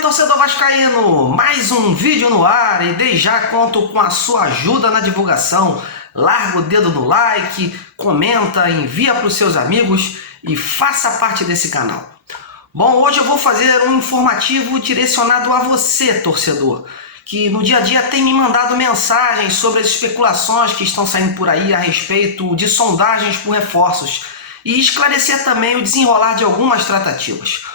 torcedor vascaíno! Mais um vídeo no ar e desde já conto com a sua ajuda na divulgação. Larga o dedo no like, comenta, envia para os seus amigos e faça parte desse canal. Bom, hoje eu vou fazer um informativo direcionado a você, torcedor, que no dia a dia tem me mandado mensagens sobre as especulações que estão saindo por aí a respeito de sondagens por reforços e esclarecer também o desenrolar de algumas tratativas.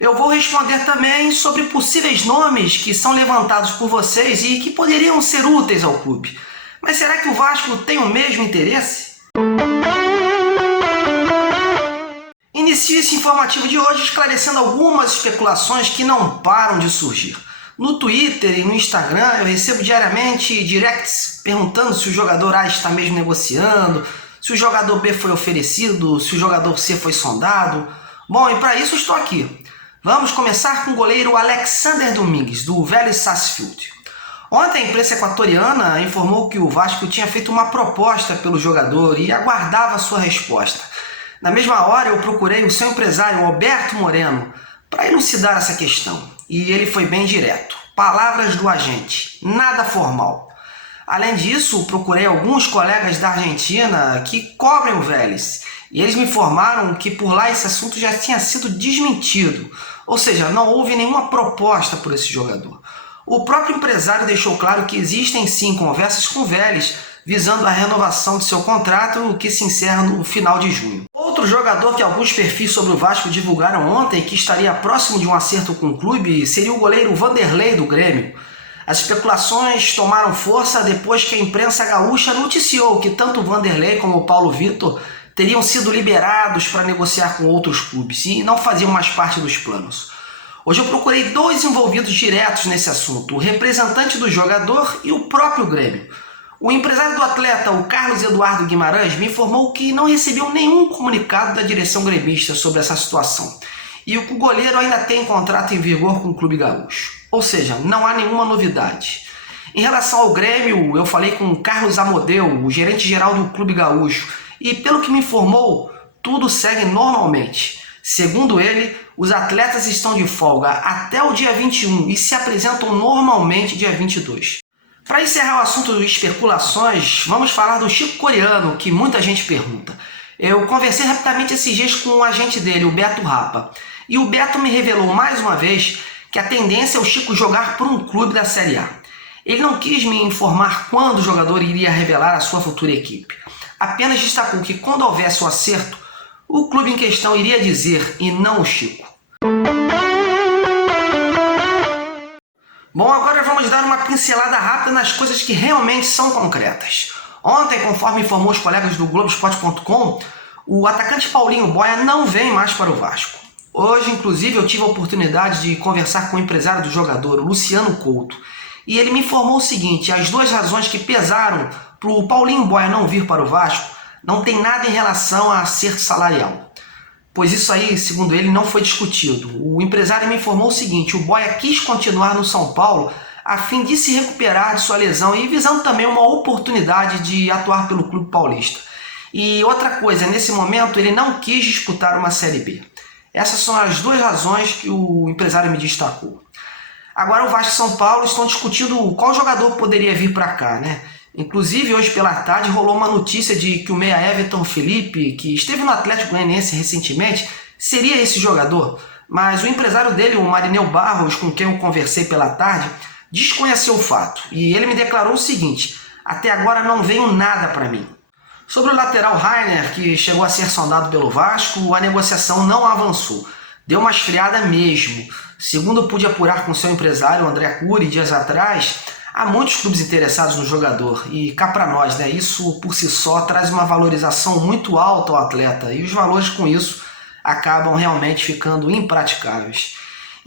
Eu vou responder também sobre possíveis nomes que são levantados por vocês e que poderiam ser úteis ao clube. Mas será que o Vasco tem o mesmo interesse? Inicio esse informativo de hoje esclarecendo algumas especulações que não param de surgir. No Twitter e no Instagram eu recebo diariamente directs perguntando se o jogador A está mesmo negociando, se o jogador B foi oferecido, se o jogador C foi sondado. Bom, e para isso eu estou aqui. Vamos começar com o goleiro Alexander Domingues, do Vélez Sarsfield. Ontem a imprensa equatoriana informou que o Vasco tinha feito uma proposta pelo jogador e aguardava sua resposta. Na mesma hora eu procurei o seu empresário Alberto Moreno para elucidar essa questão. E ele foi bem direto. Palavras do agente, nada formal. Além disso, procurei alguns colegas da Argentina que cobrem o Vélez. E eles me informaram que por lá esse assunto já tinha sido desmentido. Ou seja, não houve nenhuma proposta por esse jogador. O próprio empresário deixou claro que existem sim conversas com o Vélez visando a renovação de seu contrato, que se encerra no final de junho. Outro jogador que alguns perfis sobre o Vasco divulgaram ontem que estaria próximo de um acerto com o clube seria o goleiro Vanderlei do Grêmio. As especulações tomaram força depois que a imprensa gaúcha noticiou que tanto o Vanderlei como o Paulo Vitor teriam sido liberados para negociar com outros clubes e não faziam mais parte dos planos. Hoje eu procurei dois envolvidos diretos nesse assunto, o representante do jogador e o próprio Grêmio. O empresário do atleta, o Carlos Eduardo Guimarães, me informou que não recebeu nenhum comunicado da direção gremista sobre essa situação e o goleiro ainda tem contrato em vigor com o clube gaúcho. Ou seja, não há nenhuma novidade. Em relação ao Grêmio, eu falei com o Carlos Amodeu, o gerente-geral do clube gaúcho, e pelo que me informou, tudo segue normalmente. Segundo ele, os atletas estão de folga até o dia 21 e se apresentam normalmente dia 22. Para encerrar o assunto de especulações, vamos falar do Chico Coreano, que muita gente pergunta. Eu conversei rapidamente esses dias com o agente dele, o Beto Rapa, e o Beto me revelou mais uma vez que a tendência é o Chico jogar por um clube da Série A. Ele não quis me informar quando o jogador iria revelar a sua futura equipe. Apenas destacou que quando houvesse o acerto, o clube em questão iria dizer e não o Chico. Bom, agora vamos dar uma pincelada rápida nas coisas que realmente são concretas. Ontem, conforme informou os colegas do Globoesporte.com, o atacante Paulinho Boia não vem mais para o Vasco. Hoje, inclusive, eu tive a oportunidade de conversar com o empresário do jogador, o Luciano Couto, e ele me informou o seguinte: as duas razões que pesaram para o Paulinho Boia não vir para o Vasco não tem nada em relação a acerto salarial, pois isso aí, segundo ele, não foi discutido. O empresário me informou o seguinte: o Boia quis continuar no São Paulo a fim de se recuperar de sua lesão e visando também uma oportunidade de atuar pelo clube paulista. E outra coisa, nesse momento ele não quis disputar uma Série B. Essas são as duas razões que o empresário me destacou. Agora o Vasco e São Paulo estão discutindo qual jogador poderia vir para cá, né? Inclusive, hoje pela tarde rolou uma notícia de que o meia Everton Felipe, que esteve no Atlético Goianiense recentemente, seria esse jogador. Mas o empresário dele, o Marineu Barros, com quem eu conversei pela tarde, desconheceu o fato. E ele me declarou o seguinte: até agora não veio nada para mim. Sobre o lateral Rainer, que chegou a ser sondado pelo Vasco, a negociação não avançou. Deu uma esfriada mesmo. Segundo eu pude apurar com seu empresário, André Cury, dias atrás, há muitos clubes interessados no jogador. E cá para nós, né, isso por si só traz uma valorização muito alta ao atleta. E os valores com isso acabam realmente ficando impraticáveis.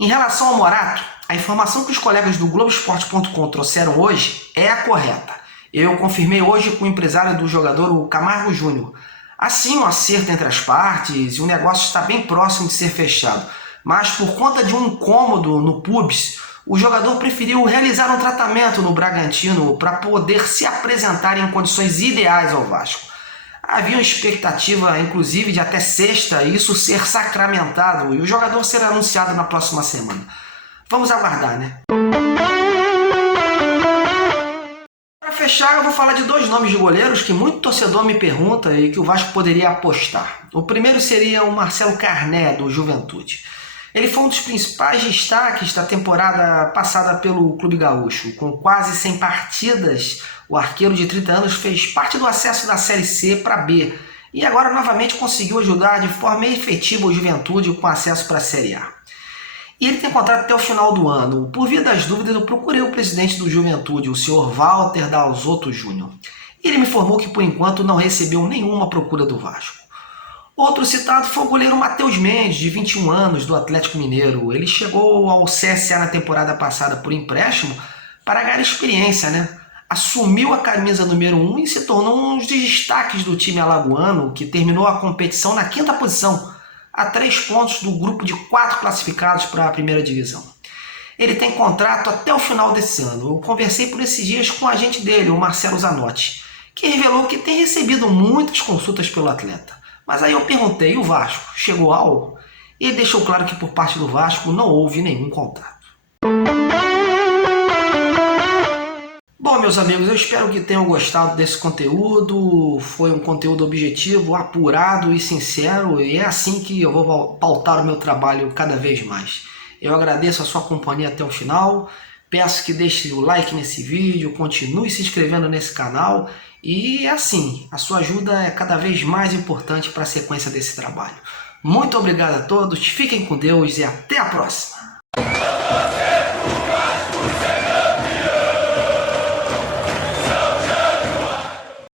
Em relação ao Morato, a informação que os colegas do Globoesporte.com trouxeram hoje é a correta. Eu confirmei hoje com o empresário do jogador, o Camargo Júnior. Assim, um acerto entre as partes e o negócio está bem próximo de ser fechado. Mas por conta de um incômodo no pubis, o jogador preferiu realizar um tratamento no Bragantino para poder se apresentar em condições ideais ao Vasco. Havia uma expectativa, inclusive, de até sexta isso ser sacramentado e o jogador ser anunciado na próxima semana. Vamos aguardar, né? Para fechar, eu vou falar de dois nomes de goleiros que muito torcedor me pergunta e que o Vasco poderia apostar. O primeiro seria o Marcelo Carné, do Juventude. Ele foi um dos principais destaques da temporada passada pelo Clube Gaúcho. Com quase 100 partidas, o arqueiro de 30 anos fez parte do acesso da Série C para B e agora novamente conseguiu ajudar de forma efetiva o Juventude com acesso para a Série A. E ele tem contrato até o final do ano. Por via das dúvidas, eu procurei o presidente do Juventude, o senhor Walter Dalzotto Júnior. Ele me informou que por enquanto não recebeu nenhuma procura do Vasco. Outro citado foi o goleiro Matheus Mendes, de 21 anos, do Atlético Mineiro. Ele chegou ao CSA na temporada passada por empréstimo para ganhar experiência, né? Assumiu a camisa número 1 e se tornou um dos destaques do time alagoano, que terminou a competição na 5ª posição, a 3 pontos do grupo de 4 classificados para a primeira divisão. Ele tem contrato até o final desse ano. Eu conversei por esses dias com o agente dele, o Marcelo Zanotti, que revelou que tem recebido muitas consultas pelo atleta. Mas aí eu perguntei, e o Vasco? Chegou algo? E ele deixou claro que por parte do Vasco não houve nenhum contato. Bom, meus amigos, eu espero que tenham gostado desse conteúdo. Foi um conteúdo objetivo, apurado e sincero, e é assim que eu vou pautar o meu trabalho cada vez mais. Eu agradeço a sua companhia até o final, peço que deixe o like nesse vídeo, continue se inscrevendo nesse canal, e assim, a sua ajuda é cada vez mais importante para a sequência desse trabalho. Muito obrigado a todos, fiquem com Deus e até a próxima!